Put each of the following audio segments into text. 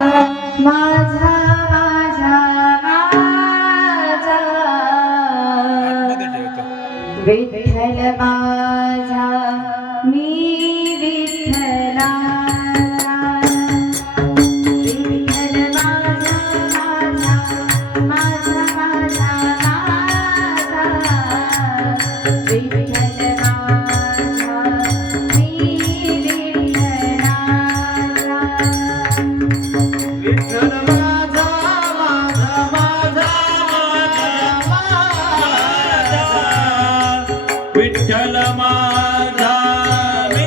माझा माझा माझा विठ्ठल माझा मी विठ्ठलाचा विठ्ठल माझा माझा माझा माझा विठ्ठल माझा मी विठ्ठलाचा विठ्ठल माझा माझा माझा विठ्ठल माझा मी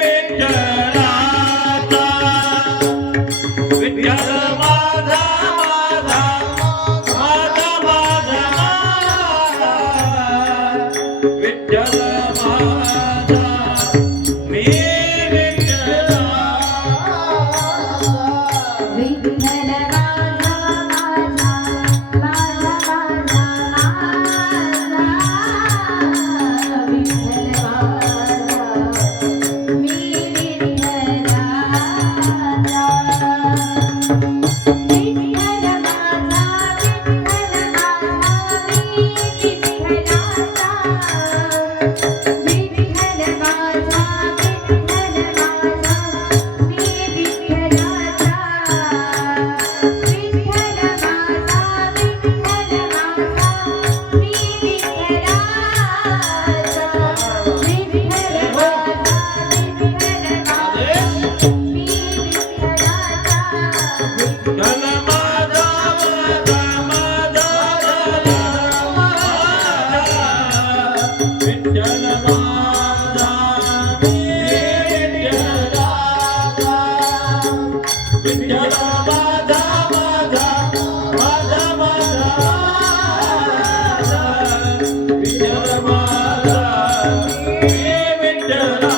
विठ्ठलाचा विठ्ठल माझा माझा माझा माझा विठ्ठल माझा मी विठ्ठल माझा माझा माझा माझा विठ्ठल माझा मी विठ्ठलाचा विठ्ठल माझा मी विठ्ठलाचा विठ्ठल माझा मी विठ्ठलाचा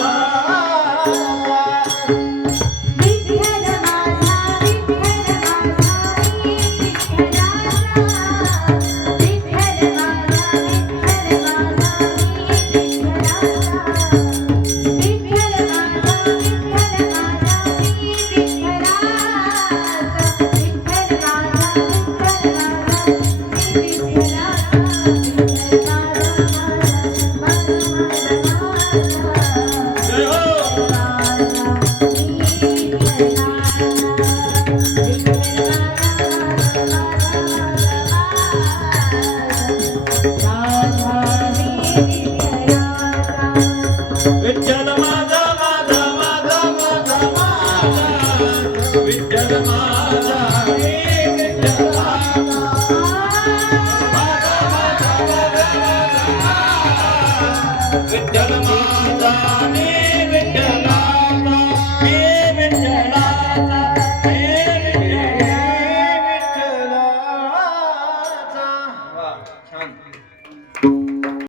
विठ्ठल माझा माझा माझा माझा माझा विठ्ठल माझा मी विठ्ठल